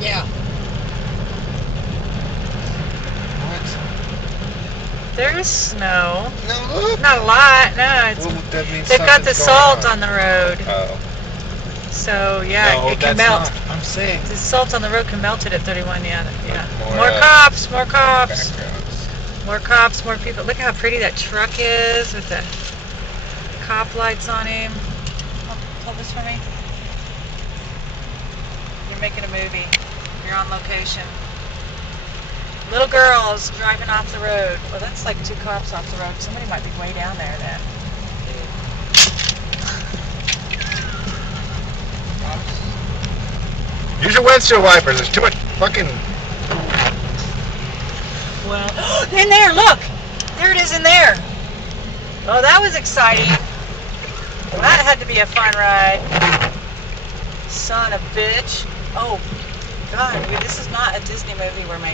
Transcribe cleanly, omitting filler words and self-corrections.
Yeah. What? There's snow. No, look. Not a lot. No, it's, Well, that means they've got the something's going salt on the road. Oh. So yeah, No, it can that's melt. not. I'm saying. The salt on the road can melt it at 31. Yeah. More, More cops. More cops. Backgrounds. More cops. More people. Look how pretty that truck is with the cop lights on him. Hold this for me. You're making a movie. You're on location. Little girls driving off the road. Well, that's like 2 cops off the road. Somebody might be way down there then. Use your windshield wipers. There's too much fucking. Well, in there, look! There it is in there. Oh, that was exciting. Well, that had to be a fun ride. Son of a bitch. Oh, God, this is not a Disney movie we're making.